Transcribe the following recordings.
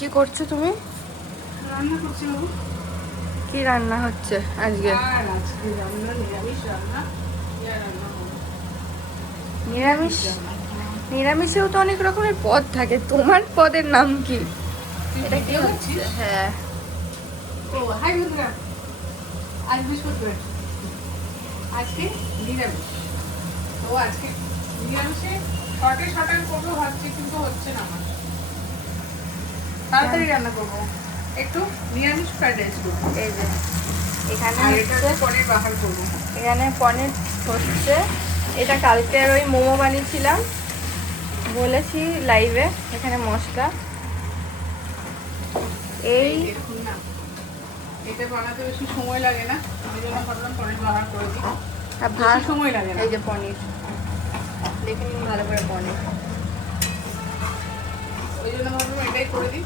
কি করছো তুমি? রান্না করছি বাবু। কি রান্না হচ্ছে আজকে? আর আজকে রান্না নিরামিষ রান্না। রান্না হবে নিরামিষ? রান্না। নিরামিষেও তো অনেক রকমের পদ থাকে, তোমার পদের নাম কি? তুই এটা কি ভিডিও হচ্ছে? করছিস? হ্যাঁ। ও হাই বন্ধুরা, আজ বৃহস্পতিবার, আজকে নিরামিষ। তো আজকে নিরামিষে শর্টে করবো ভাবছি, কিন্তু হচ্ছে না আমার। তাড়াতাড়ি রান্না করবো, একটু নিরামিষ ফ্রাইড রাইস করবো। এই যে এখানে আর হচ্ছে এটা পনির বাহার করবো। এখানে পনির হচ্ছে। এটা কালকের ওই মোমো বানিয়েছিলাম, বলেছি লাইভে। এখানে মশলা এই দেখুন না, এটা বানাতে বেশি সময় লাগে না, ওই জন্য ভাবলাম পনির বাহার করে দিই। আর ভাত। বেশি সময় লাগে না। এই যে পনির, দেখে নিন ভালো করে পনির। ওই জন্য ভাবলাম এটাই করে দিই,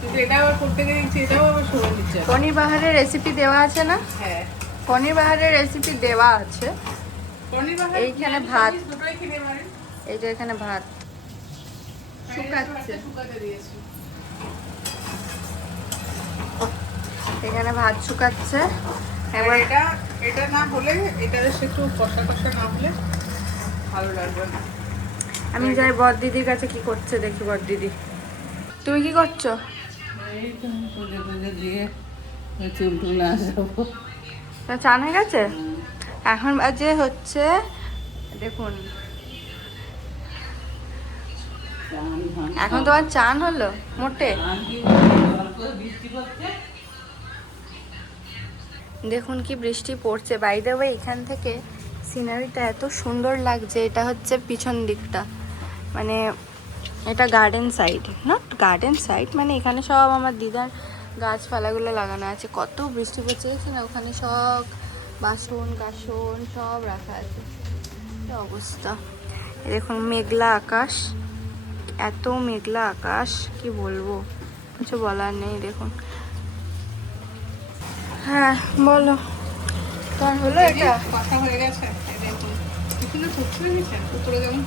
কিন্তু এটা আবার করতে গিয়ে দেখছি এটাও আবার সময় দিচ্ছে। পনির বাহারের রেসিপি দেওয়া আছে না? হ্যাঁ, পনির বাহারের রেসিপি দেওয়া আছে। পনির বাহার এইখানে ভাত। দুটোই খেতে পারেন। এই যে এখানে ভাত শুকাচ্ছে, শুকাতে দিয়েছি। এখানে ভাত শুকাচ্ছে। এবার এটা না হলে, এটা একটু কষা কষা না হলে ভালো লাগবে না। আমি যাই বর দিদির কাছে, কি করছে দেখি। বর দিদি, তুমি কি করছো? এই তো পুজো টুজো দিয়ে চুল টুল আসাবো। তা চান হয়ে গেছে? এখন বাজে হচ্ছে, দেখুন এখন তোমার চান হলো মোটে। দেখুন কি বৃষ্টি পড়ছে। বাই দ্য ওয়ে, এখান থেকে সিনারিটা এত সুন্দর লাগছে। এটা হচ্ছে পিছন দিকটা, মানে এটা garden side, not garden side, মানে এখানে সব আমার দিদার গাছপালাগুলো লাগানো আছে। কত বৃষ্টি পড়ছে দেখছি না, ওখানে সব বাসন কাসন সব রাখা আছে। কি অবস্থা! এই দেখুন মেঘলা আকাশ, এত মেঘলা আকাশ কি বলবো, কিছু বলার নেই। দেখুন। হ্যাঁ বলো, তোমার হলো এটা? কষা হয়ে গেছে। এই দেখুন কি সুন্দর ফুটফুটে নিচ্ছেন, কুকুরে যেমন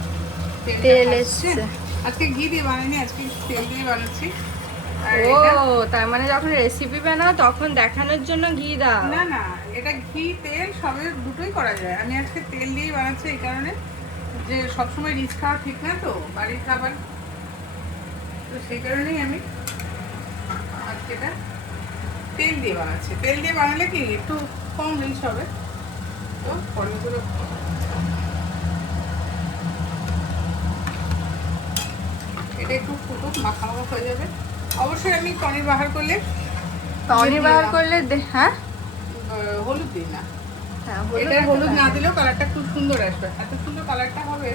তেল এসছে। আজকে ঘি দিয়ে বানাইনি, আজকে তেল দিয়ে বানাচ্ছি। আর ও, এটা তার মানে যখন রেসিপি বানাও তখন দেখানোর জন্য ঘি দাও? না না, এটা ঘি তেল সবের দুটোই করা যায়। আমি আজকে তেল দিয়েই বানাচ্ছি এই কারণে যে সবসময় রিচ খাওয়া ঠিক না, তো বাড়ির খাবার, তো সেই কারণেই আমি আজকে এটা তেল দিয়ে বানাচ্ছি। তেল দিয়ে বানালে কি একটু কম রিচ হবে। তো পনিরগুলো এটা একটু ফুটুক, মাখা মাখা হয়ে যাবে। অবশ্যই আমি পনির বাহার করলে পনির বাহার করলে হ্যাঁ হলুদ দিই না। হ্যাঁ, এটা হলুদ না দিলেও কালারটা খুব সুন্দর আসবে, এত সুন্দর কালারটা হবে।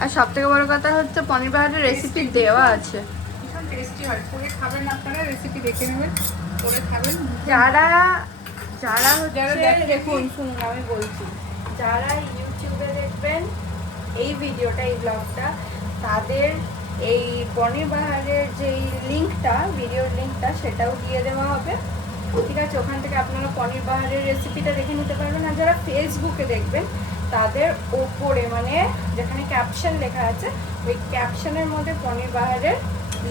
আর সব থেকে বড় কথা হচ্ছে পনির বাহারের রেসিপি দেওয়া আছে। ভীষণ টেস্টি হয়, করে খাবেন আপনারা, রেসিপি দেখে নেবেন, করে খাবেন। যারা যারা যারা হচ্ছে, দেখুন শুনুন আমি বলছি, যারা ইউটিউবে দেখবেন এই ভিডিওটা, এই ব্লগটা, তাদের এই পনির বাহারের যে লিঙ্কটা, ভিডিওর লিঙ্কটা, সেটাও দিয়ে দেওয়া হবে। ঠিক আছে, ওখান থেকে আপনারা পনির বাহারের রেসিপিটা দেখে নিতে পারবেন। আর যারা ফেসবুকে দেখবেন তাদের ওপরে, মানে যেখানে ক্যাপশন লেখা আছে, ওই ক্যাপশনের মধ্যে পনির বাহারের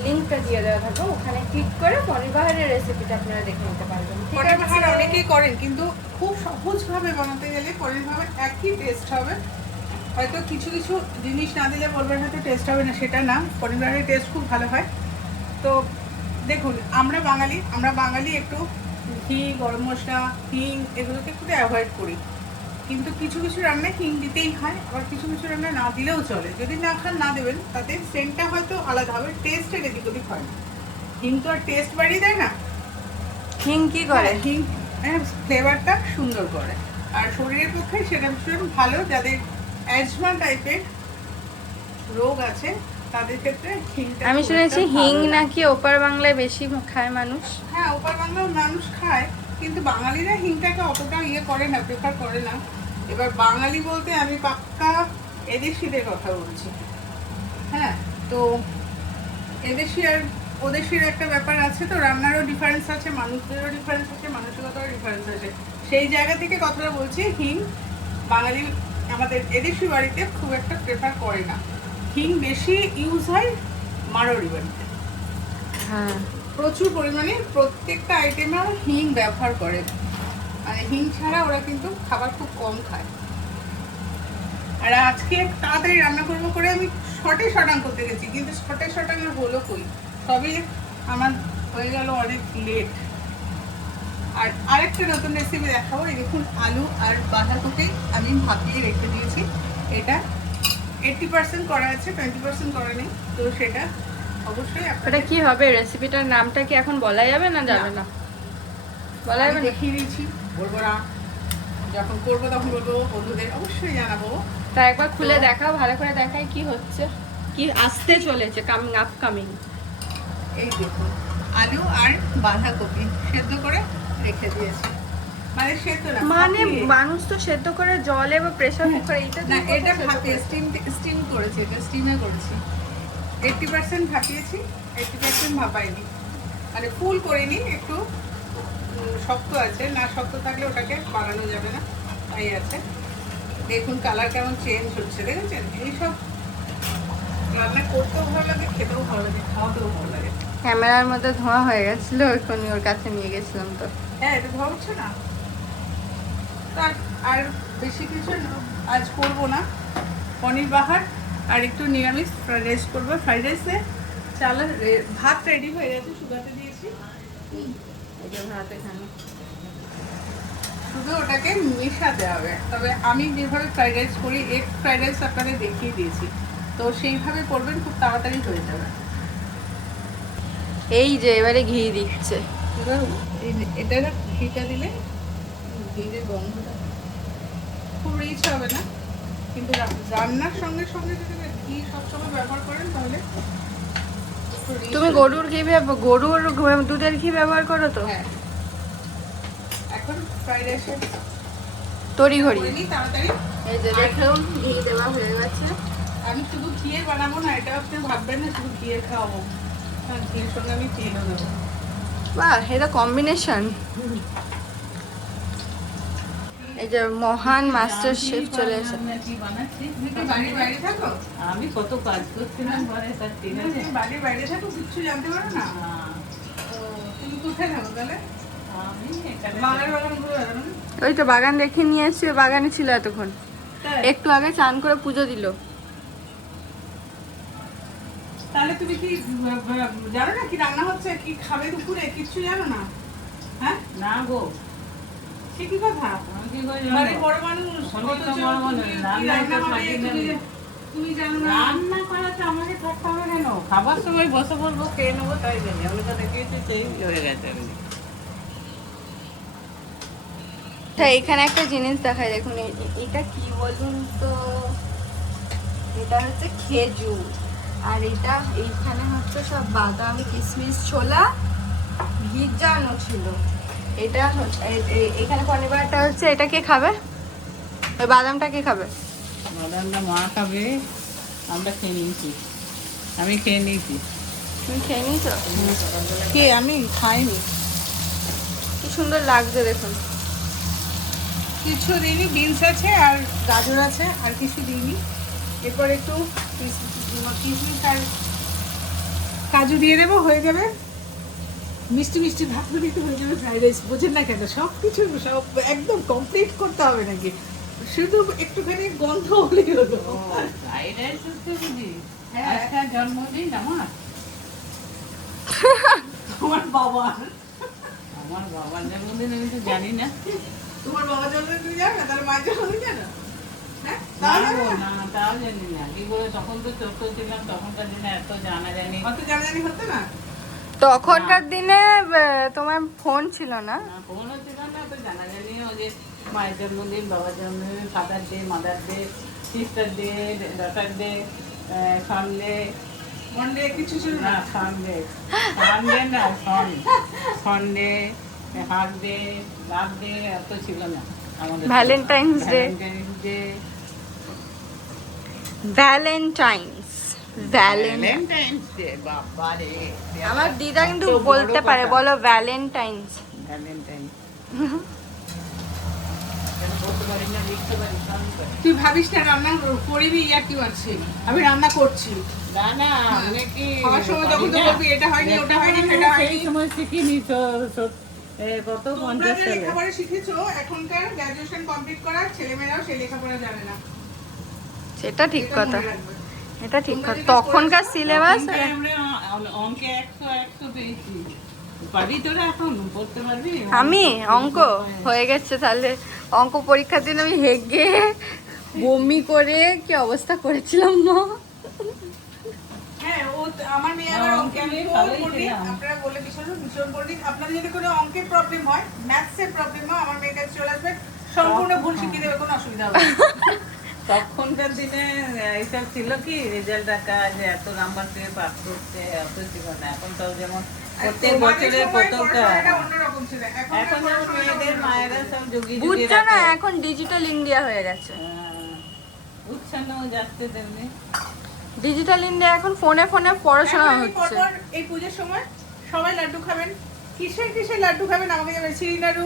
লিঙ্কটা দিয়ে দেওয়া থাকবে, ওখানে ক্লিক করে পনির বাহারের রেসিপিটা আপনারা দেখে নিতে পারবেন। ঠিক পনির বাহার আছে? অনেকেই করেন, কিন্তু খুব সহজভাবে বানাতে গেলে পনির বাহার একই টেস্ট হবে। হয়তো কিছু কিছু জিনিস না দিলে বলবেন হয়তো টেস্ট হবে না, সেটা না, পনির বাহারের টেস্ট খুব ভালো হয়। তো দেখুন, আমরা বাঙালি একটু ঘি, গরম মশলা, হিং এগুলোকে একটু অ্যাভয়েড করি, কিন্তু কিছু কিছু রান্নায় হিং দিতেই হয়, আবার কিছু কিছু রান্নায় না দিলেও চলে। যদি না খান না দেবেন, তাতে সেন্টটা হয়তো আলাদা হবে, টেস্টের এদিক ওদিক হয় না। হিং তো আর টেস্ট বাড়িয়ে দেয় না, হিং কি করে? হিং ফ্লেভারটা সুন্দর করে। আর শরীরের পক্ষে সেটা ভীষণ ভালো। যাদের অ্যাজমা টাইপের রোগ আছে তাদের ক্ষেত্রে হিংটা, আমি শুনেছি হিং নাকি ওপার বাংলায় বেশি খায় মানুষ। হ্যাঁ, ওপার বাংলার মানুষ খায়, কিন্তু বাঙালিরা হিংটাকে অতটা করে না, প্রেফার করে না। এবার বাঙালি বলতে আমি পাক্কা এদেশিদের কথা বলছি। হ্যাঁ, তো এদেশি আর ওদেশির একটা ব্যাপার আছে, তো রান্নারও ডিফারেন্স আছে, মানুষদেরও ডিফারেন্স আছে, মানসিকতারও ডিফারেন্স আছে। সেই জায়গা থেকে কথাটা বলছি, হিং বাঙালি আমাদের এদেশি বাড়িতে খুব একটা প্রেফার করে না। হিং বেশি ইউজ হয় মারোয়ারি বাড়িতে। হ্যাঁ প্রচুর পরিমাণে প্রত্যেকটা আইটেমে ওরা হিং ব্যবহার করে, মানে হিং ছাড়া ওরা কিন্তু খাবার খুব কম খায়। আর আজকে তাড়াতাড়ি রান্না করবো করে আমি শটাং করতে গেছি, কিন্তু শটাঙের হলো কই, সবই আমার হয়ে গেল অনেক লেট। আর আরেকটা নতুন রেসিপি দেখাবো। এই দেখুন, আলু আর বাঁধাকপি আমি ভাপিয়ে রেখে দিয়েছি। এটা 80% করা আছে, 20% করা নেই, তো সেটা অবশ্যই ওটা কি হবে, রেসিপিটার নামটা কি এখন বলা যাবে না যাবে না? বলা যাবে না? দেখিয়ে দিয়েছি, বলবো না, যখন করবো তখন বলবো, বন্ধুদের অবশ্যই জানাবো। তা একবার খুলে দেখাও, ভালো করে দেখাই কি হচ্ছে, কি আসতে চলেছে, কামিং আপকামিং। এই দেখুন, আলু আর বাঁধাকপি সেদ্ধ করে রেখে দিয়েছি। মানে সেদ্ধ না, মানে ভাপিয়ে। মানুষ তো সেদ্ধ করে জলে বা প্রেসার কুকারে, এটা না, এটা ভাপিয়ে স্টিম করেছি, এটা স্টিমে করেছি। 80% ভাপিয়েছি, 80% ভাপাইনি, মানে ফুল করিনি, একটু শক্ত আছে, না শক্ত থাকলে ওটাকে বানানো যাবে না, তাই আছে। দেখুন কালার কেমন চেঞ্জ হচ্ছে, দেখেছেন? এইসব রান্না করতেও ভালো লাগে, খেতেও ভালো লাগে, খাওয়াতেও ভালো লাগে। ক্যামেরার মধ্যে ধোঁয়া হয়ে গেছিল, ওইখানে ওর কাছে নিয়ে গেছিলাম তো। হ্যাঁ, এটা ধোয়া হচ্ছে না। আর বেশি কিছু আজ করবো না, পনির বাহার আর একটু নিরামিষ ফ্রাইড রাইস করবো। ফ্রাইড রাইসে ভাত রেডি হয়ে গেছে, শুকাতে দিয়েছি, ভাত এখানে শুধু ওটাকে মেশাতে হবে। তবে আমি যেভাবে ফ্রাইড রাইস করি, এগ ফ্রাইড রাইস আপনাদের দেখিয়ে দিয়েছি, তো সেইভাবে করবেন, খুব তাড়াতাড়ি হয়ে যাবে। এই যে এবারে ঘি দিচ্ছে। এবার এটা ঘিটা দিলে ঘির গন্ধটা খুব রিচ হবে না, কিন্তু রান্নার সঙ্গে সঙ্গে যদি ঘি সবসময় ব্যবহার করেন তাহলে একটু rich তুমি হবে। গরুর ঘি গরুর দুধের ঘি ব্যবহার করো তো? হ্যাঁ, এখন ফ্রাইড রাইসের তড়িঘড়ি। করে নিই তাড়াতাড়ি। এই যে দেখুন ঘি দেওয়া হয়ে গেছে। আমি শুধু ঘিয়ের বানাবো না, এটা আপনি ভাববেন না শুধু ঘিয়ের খাওয়াবো, হ্যাঁ, ঘিয়ের সঙ্গে আমি তেলও দেবো। বাহ, এটা কম্বিনেশন। এই যে মহান মাস্টার শেফ চলে এসেছে। তুমি কি বাড়ির বাইরে থাকো? আমি কত কাজ করছিলাম ঘরে, তার ঠিক আছে। তুমি বাড়ির বাইরে থাকো, কিচ্ছু জানতে পারো না? ও, তুমি কোথায় থাকো তাহলে? আমি এখানে বাগান বাগান ঘুরে বেড়ানো? ওই তো বাগান দেখে নিয়ে এসছি, ওই বাগানে ছিল এতক্ষণ। তাই? একটু আগে চান করে পুজো দিল। তাহলে তুমি কি জানো না কি রান্না হচ্ছে, কি খাবে দুপুরে, কিচ্ছু জানো না? হ্যাঁ, না গো, সে কি কথা? আমি কি করে বাড়ির জানবো? বড় মানুষ, শরীর তো অথচ বড় মানুষ, তুমি কি রান্নায় রান্না তো হবে, থাকি না। তুমি জানো না? রান্না করা তো আমাকে থাকতে হবে কেন? খাবার সময় বসে বলবো, খেয়ে নেবো, তাই জানি। আমি তো দেখিয়েছি, সেই হয়ে গেছে। তা এখানে একটা জিনিস দেখায়, দেখুন এটা কি বলুন তো, এটা হচ্ছে খেজুর, আর এটা এইখানে হচ্ছে সব বাদাম, কিশমিশ, ছোলা, ভিজানো ছিল। এটা এখানে পনিরটা হচ্ছে, এটা কে খাবে? ওই বাদামটা কে খাবে? বাদামটা মা খাবে, আমরা খেয়ে নিয়েছি, আমি খেয়ে নিয়েছি। তুমি খেয়ে নিয়েছো? কে? আমি খাইনি, কি সুন্দর লাগছে দেখুন। কিছু দিইনি, বিনস আছে আর গাজর আছে, আর কিছু দিইনি। এরপর একটু কিশমিশ আর কাজু দিয়ে দেবো, হয়ে যাবে মিষ্টি মিষ্টি ভাত দিতে, হয়ে যাবে ফ্রাইড রাইস। বোঝেন না কেন, সব কিছু সব একদম কমপ্লিট করতে হবে নাকি, শুধু একটুখানি গন্ধ হলেই হলো। ফ্রাইড রাইস হচ্ছে দিদি, হ্যাঁ। আজকে জন্মদিন আমার, তোমার বাবা, আমার বাবার জন্মদিন আমি তো জানি না। তোমার বাবার জন্মদিন তুমি জানো না, তাহলে মায়ের জন্মদিন জানো? হ্যাঁ, না তাহলে গো, না, তাও জানি না। কি করে, তখন তো ছোট ছিলাম, তখনকার দিনে এত জানা জানি অত জানাজানি হতো না। তখনকার দিনে তোমার ফোন ছিল না। না, কোনো ছিল না, তো জানা জানিও যে মায়ের জন্মদিন, বাবার জন্মদিন, father day, mother day, sister day, daughter day, Sunday, Monday কিছু ছিল না না। সানডে, সানডে না, সানডে, হাফ ডে, লাভ ডে, এত ছিল না আমাদের। Valentine's Day. Valentine's day, Valentine's, Valentine's day, বাবা রে। আমার দিদা কিন্তু এত বড় বলতে পারে, কথা। বলো ভ্যালেন্টাইন্স। ভ্যালেন্টাইন। পারি না, লিখতে পারি না, আমি পারি। তুই ভাবিস না রান্না করিবি, ইয়ার কি মারছি, আমি রান্না করছি। না না, আমি কি খাওয়ার সময় যখন তো পারি না? বলবি এটা হয়নি, ওটা হয়নি, সেটা সেই হয়নি। সময় শিখিনি তো, কত তোমরা 50 যে সালে। লেখাপড়া শিখেছো, এখনকার গ্র্যাজুয়েশন কমপ্লিট করা ছেলেমেয়েরাও সেই লেখাপড়া জানে না। সেটা ঠিক এটা কথা, মনে রাখবে। এটা ঠিক তোমরা কথা। যেটা তখনকার করেছো, সিলেবাস তখনকার আমরা অঙ্কে 100 পেয়েছি। পারি তোরা এখন পড়তে পারবি? আমি অঙ্ক হয়ে গেছে তাহলে। অঙ্ক পরীক্ষার দিন আমি হেগে বমি করে কি অবস্থা করেছিলাম মা। হ্যাঁ, আমার মেয়ে আবার না, অঙ্কে আমি অঙ্কে ভালো ভালোই করি। ছিলাম। আপনারা বলে ভীষণ পণ্ডিত। আপনাদের যদি কোনো অঙ্কের প্রবলেম হয়, ম্যাথসের প্রবলেম হয়, আমার মেয়ের কাছে চলে আসবে, সম্পূর্ণ ভুল শিখিয়ে দেবে, কোনো অসুবিধা হবে না। তখনকার দিনে এইসব ছিল কি, রেজাল্ট রাখা, যে এত নাম্বার পেয়ে পাস করতে, এত ছিল না। এখন তো যেমন প্রত্যেক তোমাদের বছরে সময় প্রত্যেকটা, পড়াশোনাটা অন্যরকম ছিল। এখন যেমন পড়াশোনাটা মেয়েদের অন্যরকম। মায়েরা সব জুগিয়ে জুগিয়ে বুঝছো না, রাখে। এখন ডিজিটাল ইন্ডিয়া হয়ে গেছে। উচ্ছন্ন যাচ্ছে তেমনি। ডিজিটাল ইন্ডিয়া, এখন ফোনে ফোনে পড়াশোনা এখন আমি হচ্ছে। পরপর এই পুজোর সময় সবাই লাড্ডু খাবেন। কিসের লাড্ডু খাবেন আমাকে যাবে, চিনি নাড়ু,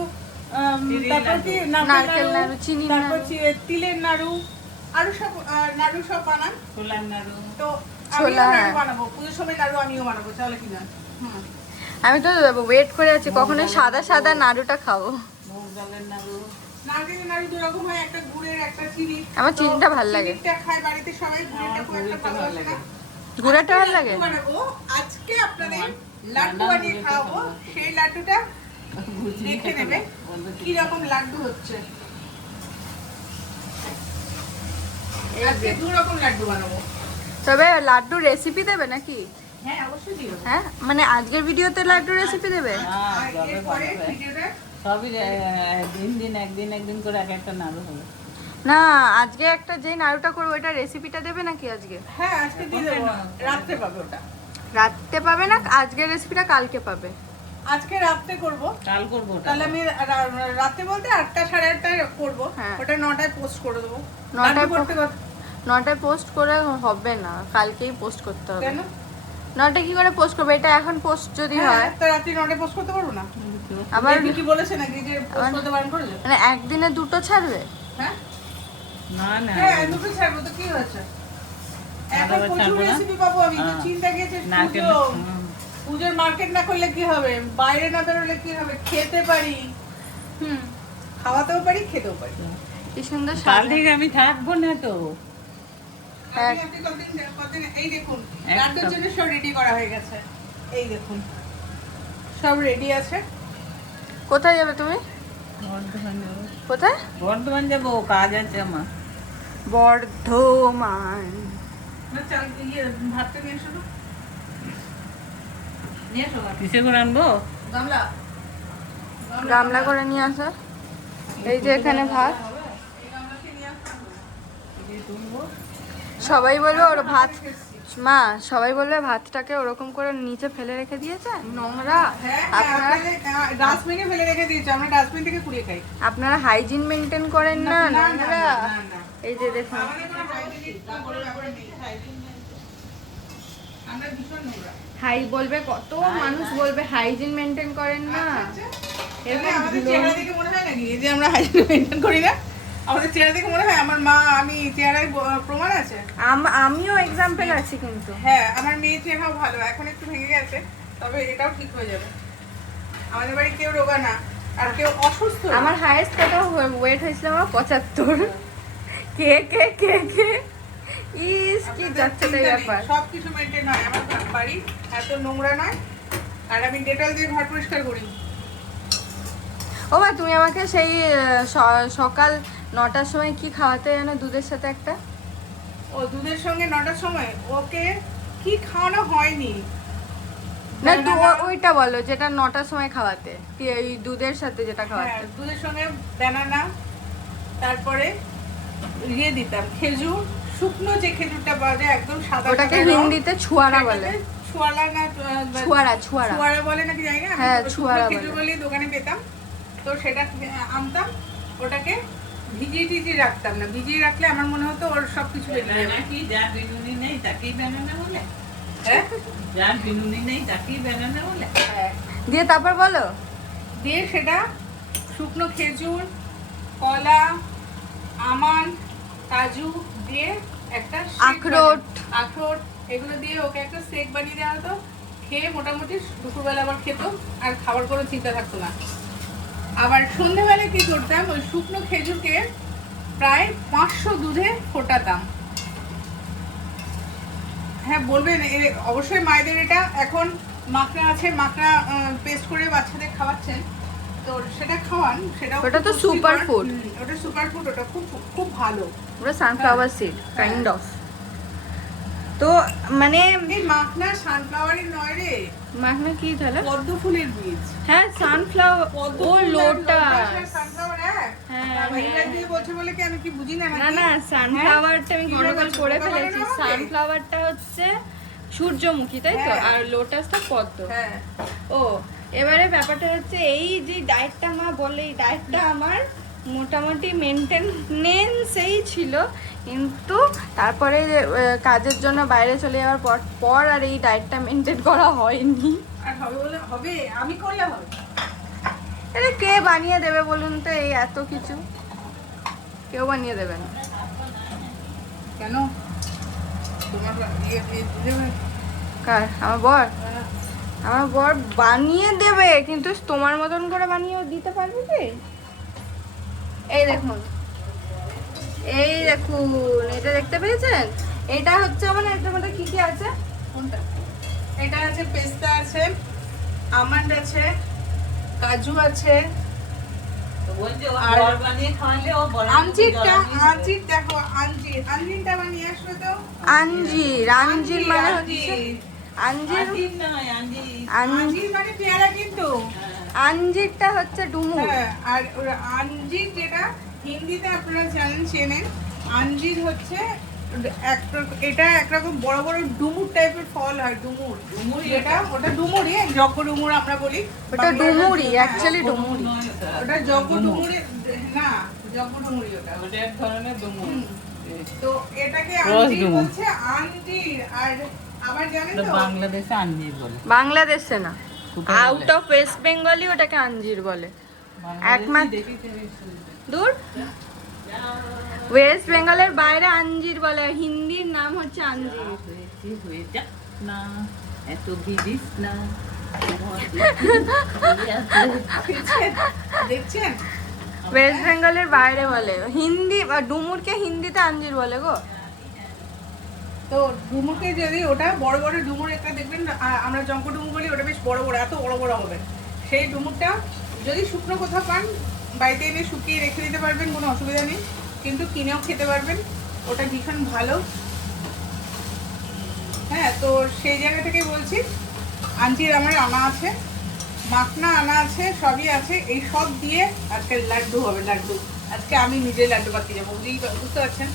চিনির তারপর কি লাড্ডু। নারকেল নাড়ু, চিনির তারপর নাড়ু। তিলের নাড়ু, আরো সব নাড়ু সব বানান। ছোলার নাড়ু। তো ছোলা, আমিও নাড়ু হ্যাঁ। বানাবো পুজোর সময়, নাড়ু আমিও বানাবো, চলে কি না? আমি তো ওয়েট করে আছি কখন ওই সাদা সাদা নাড়ুটা খাবো। মুগ ডালের নাড়ু। নারকেলের নাড়ু দু রকম হয়, একটা গুড়ের, একটা চিনি। আমার তো চিনিটা ভাল লাগে। চিনিটা খায় বাড়িতে সবাই, গুড়েরটা আমার খুব একটা গুড়েরটা ভালো ভালো লাগে না। লাগে। গুড়াটা ভাল আজকে লাগে। লাড্ডু বানাবো, আজকে আপনাদের লাড্ডু বানান বানিয়ে গুড়েরটা খাওয়াবো। ভালো লাগে। সেই লাড্ডুটা বুঝি দেখে খেতে নেবে না, বলবে কি রকম লাড্ডু হচ্ছে। আজকে দু রকম লাড্ডু বানাবো। তবে লাড্ডুর রেসিপি দেবে নাকি? হ্যাঁ, অবশ্যই দিও। হ্যাঁ, মানে আজকের ভিডিওতে লাড্ডুর রেসিপি দেবে? না, আর যবে এরপরে বানাবে। ভিডিওটা সবই একদিন করে এক একটা নাড়ু হবে। না, আজকে একটা যে নাড়ুটা করবো ওটা রেসিপিটা দেবে নাকি আজকে? হ্যাঁ, আজকে দিয়ে দেবো, রাত্রে পাবে ওটা। রাতে পাবে না, আজকের রেসিপিটা কালকে পাবে। আজকে রাত্রে করব। কাল করবো ওটা। তাহলে আমি রাতে বলতে 8টা 8:30টায় করবো। হ্যাঁ। ওটা 9টায় পোস্ট করে দেবো। 9টায় লাড্ডু করতে কত? 9টায় পোস্ট করে হবে না, কালকেই পোস্ট করতে হবে। কেন? 9টায় কি করে পোস্ট করবে? এটা এখন পোস্ট যদি হ্যাঁ, হয় তো রাত্রি 9টায় পোস্ট করতে পারবো না? আবার দেখি কি বলেছে নাকি যে পোস্ট আবার- করতে বারণ করেছে? মানে একদিনে দুটো ছাড়বে? হ্যাঁ, না না, হ্যাঁ, দুটো ছাড়বো তো কি হয়েছে? এখন আবার প্রচুর ছাড়বো না? রেসিপি পাবো আমি, তো হ্যাঁ। চিন্তা গেছে নারকেল। পুজো। পুজোর মার্কেট না করলে কি হবে, বাইরে না বেরোলে কি হবে, খেতে পারি, খাওয়াতেও পারি, খেতেও পারি। কি সুন্দর কাল সাজা। থেকে আমি থাকবো না তো। আপনি কতদিন এই দেখুন, একদম। লাড্ডুর জন্য সব রেডি করা হয়ে গেছে। এই দেখুন, সব রেডি আছে। কোথায় যাবে তুমি? বর্ধমান যাবো। কোথায়? বর্ধমান যাবো, কাজ আছে আমার। বর্ধমান। না, চাল ভাতটা নিয়ে এসো তো। নিয়ে এসো ভাত। কিসে করে আনবো? গামলা গামলা করে নিয়ে আসো। এই যে এখানে ভাত। এই গামলাতে নিয়ে আসতে হবে। কি তুলবো? সবাই বলবে ওর ভাত, মা সবাই বলবে ভাতটাকে ওরকম করে নিচে ফেলে রেখে দিয়েছে, নোংরা। হ্যাঁ, আপনারা ডাস্টবিনে ফেলে রেখে দিয়েছি, আমরা ডাস্টবিন থেকে কুড়িয়ে খাই। আপনারা হাইজিন মেনটেন করেন না, নোংরা। না। এই যে দেখুন, আমাদের কোনো hygienic কোনো ব্যাপার নেই। আমরা ভীষণ নোংরা। হাই বলবে, কত মানুষ বলবে হাইজিন মেনটেন করেন না। এরকম এরকম আমাদের ধুলো। চেহারা দেখে মনে হয় নাকি যে আমরা হাইজিন মেনটেন করি না? আমাদের চেহারা দেখে মনে হয়, আমার মা, আমি চেহারায় প্রমাণ আছে। আমিও এক্সাম্পল আছি কিন্তু। হ্যাঁ, আমার মেয়ের চেহারাও ভালো, এখন একটু ভেঙে গেছে, তবে এটাও ঠিক হয়ে যাবে। আমাদের বাড়ি কেউ রোগা না, আর কেউ অসুস্থ না। আমার হাইয়েস্ট কত ওয়েট হয়েছিল আমার 75। কে কে কে কে ইস কি আপনাদের যাচ্ছে চিন্তা নেই, ব্যাপার। সবকিছু মেনটেন হয়। আমার বাড়ি এত নোংরা নয়, আর আমি ডেটল দিয়ে ঘর পরিষ্কার করি। ও মা, তুমি আমাকে সেই সকাল 9টার সময় কি খাওয়াতে জানো দুধের সাথে একটা? ও দুধের সঙ্গে 9টার সময় ওকে কি খাওয়ানো হয়নি। না, banana, ওইটা বলো যেটা 9টার সময় খাওয়াতে, কি এই দুধের সাথে যেটা খাওয়াতে। হ্যাঁ, দুধের সঙ্গে ব্যানানা, তারপরে ইয়ে দিতাম খেজুর, শুকনো যে খেজুরটা পাওয়া যায় একদম সাদা ওটাকে সাদা রং, হিন্দিতে ছুয়ারা বলে। সেটাকে ছুয়ালা না ছুয়ারা, ছুয়ারা। ছুয়ারা বলে নাকি জানি না, আমি হ্যাঁ, শুকনো ছুয়ারা খেজুর বলে। বলেই দোকানে পেতাম। তো সেটা আনতাম, ওটাকে ভিজিয়ে টিজিয়ে রাখতাম না, ভিজিয়ে রাখলে আমার মনে হতো ওর সবকিছু বেরিয়ে যাবে। নাকি যার বিনুনি নেই তাকেই বেনানা বলে? হ্যাঁ, যার বিনুনি নেই তাকেই বেনানা বলে? হ্যাঁ। দিয়ে তারপর বলো। দিয়ে সেটা শুকনো খেজুর, কলা, আমান, কাজু দিয়ে একটা shake আখরোট। বানিয়ে- আখরোট এগুলো দিয়ে ওকে একটা শেক বানিয়ে দেওয়া হতো, খেয়ে মোটামুটি দুপুরবেলা আবার খেত, আর খাবার কোনো চিন্তা থাকতো না। আবার সন্ধ্যেবেলা কি করতাম, ওই শুকনো খেজুরকে প্রায় 500 দুধে ফোটাতাম। হ্যাঁ বলবেন, অবশ্যই মায়েদের এটা এখন মাখনা আছে, মাখনা পেস্ট করে বাচ্চাদের খাওয়াচ্ছেন, তো সেটা খাওয়ান, সেটা ওটা তো superfood। ওটা সুপারফুড, ওটা খুব খুব ভালো। ওটা সানফ্লাওয়ার সিড কাইন্ড অফ। তো মানে এই মাখনা সানফ্লাওয়ারের নয় রে, মাখনা কি তাহলে? পদ্ম ফুলের বীজ। হ্যাঁ সানফ্লাওয়ার, ও লোটাস। সানফ্লাওয়ার হ্যাঁ, ইংরেজি বলছে বলে কি আমি কি বুঝি না না নাকি? না, সানফ্লাওয়ারটা আমি কি গন্ডগোল বলছো? করে কথা বলো ফেলেছি। না আমাকে? সানফ্লাওয়ারটা হচ্ছে সূর্যমুখী, তাই তো, হ্যাঁ। আর লোটাসটা পদ্ম। হ্যাঁ ও এবারে ব্যাপারটা হচ্ছে, এই যে ডায়েটটা মা বললে, এই ডায়েটটা আমার মোটামুটি মেনটেনেন্সেই ছিল, কিন্তু তারপরে কাজের জন্য বাইরে চলে যাওয়ার পর আর এই ডায়েটটা মেনটেন করা হয়নি। আর হবে বলে হবে, আমি করলে হবে। এটা কে বানিয়ে দেবে বলুন তো, এই এত কিছু কেউ বানিয়ে দেবে না। কেন তোমার দেবে? কার? আমার বর? আমার বর বানিয়ে দেবে, কিন্তু তোমার মতন করে বানিয়েও দিতে পারবে কি? এই দেখুন, এই দেখুন, এটা দেখতে পেয়েছেন? এটা হচ্ছে মানে এটার মধ্যে কি কি আছে? কোনটা? এটা আছে পেস্তা আছে, আমন্ড আছে, কাজু আছে, তো বলছি ও আর বর বানিয়ে খাওয়ালে ও বড় আঞ্জিরটা, আঞ্জির দেখো, আঞ্জিরটা বানিয়ে আসবে তো। আঞ্জির। আঞ্জির মানে হচ্ছে আঞ্জির। আঞ্জির নয়, আঞ্জির। আঞ্জির মানে পেয়ারা কিন্তু। আঞ্জিরটা হচ্ছে ডুমুর। হ্যাঁ, আর ওরা আঞ্জির যেটা হিন্দিতে আপনারা জানেন, চেনেন, আঞ্জির হচ্ছে এটা একরকম বড় বড় ডুমুর টাইপের ফল হয়, ডুমুর। ডুমুরই যেটা ওটা ডুমুরই, যজ্ঞ ডুমুর আমরা বলি। ওটা ডুমুরই, হ্যাঁ, অ্যাকচুয়ালি ডুমুরই। নয় ওটা। ওটা যজ্ঞ ডুমুরি না, যজ্ঞ ডুমুরি ওটা। ওটা এক ধরনের ডুমুর। হুম। তো এটাকে রস আঞ্জির ডুমুর। বলছে, আঞ্জির। আর আবার জানেন ওটা তো, বাংলাদেশে আঞ্জির বলে। বাংলাদেশে না, কোথায় আউট বলে? অফ ওয়েস্ট বেঙ্গলই ওটাকে আঞ্জির বলে। বাংলাদেশে একমাত্র- দেখেছি আমি শুনতে। দূর, ওয়েস্ট বেঙ্গলের বাইরে আঞ্জির বলে, হিন্দির নাম হচ্ছে আঞ্জির। হয়েছে হয়ে যাক না, এত ভিজিস না। দেখছেন? ওয়েস্ট বেঙ্গলের বাইরে বলে, হিন্দি বা ডুমুরকে হিন্দিতে আঞ্জির বলে গো। তো ডুমুরকে যদি ওটা বড় বড় ডুমুর একটা দেখবেন, আমরা জঙ্ক ডুমুর বলি, ওটা বেশ বড় বড়, এত বড় বড় হবে। সেই ডুমুরটা যদি শুকনো কোথাও পান, বাড়িতে এনে শুকিয়ে রেখে দিতে পারবেন, কোনো অসুবিধা নেই, কিন্তু কিনেও খেতে পারবেন, ওটা ভীষণ ভালো। হ্যাঁ, তো সেই জায়গা থেকে বলছি, আঞ্জির আমার আনা আছে, মাখনা আনা আছে, সবই আছে। এই সব দিয়ে আজকে লাড্ডু হবে, লাড্ডু। আজকে আমি নিজে লাড্ডু বানিয়ে যাবো, বুঝতে পারছেন?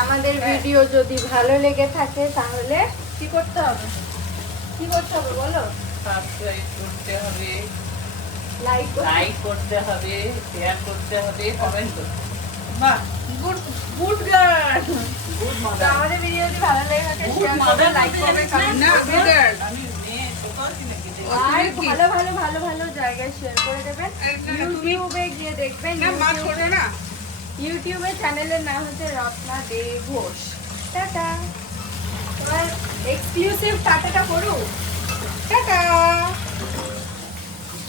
আমাদের ভিডিও যদি ভালো লেগে থাকে তাহলে কি করতে হবে? কি করতে হবে বলো? সাবস্ক্রাইব করতে হবে, লাইক লাইক করতে হবে, শেয়ার করতে হবে, কমেন্ট করতে হবে। বাহ, গুড গুড গার্ল। গুড তো মাদার। আমাদের ভিডিও যদি ভালো লেগে থাকে গুড শেয়ার করবে, মাদার লাইক করবে, কমেন্ট না, করবে, good girl। আমি মেয়ে ছোট নাকি? আর তুমি কি? ভালো ভালো ভালো ভালো জায়গায় শেয়ার করে দেবেন। আর না, না, তুমি- ইউটিউবে গিয়ে দেখবেন, না, মা ছোট না। ইউটিউবে চ্যানেলের নাম হচ্ছে রত্না দে ঘোষ। টাটা। এবার এক্সক্লুসিভ টাটাটা করু। টাটা।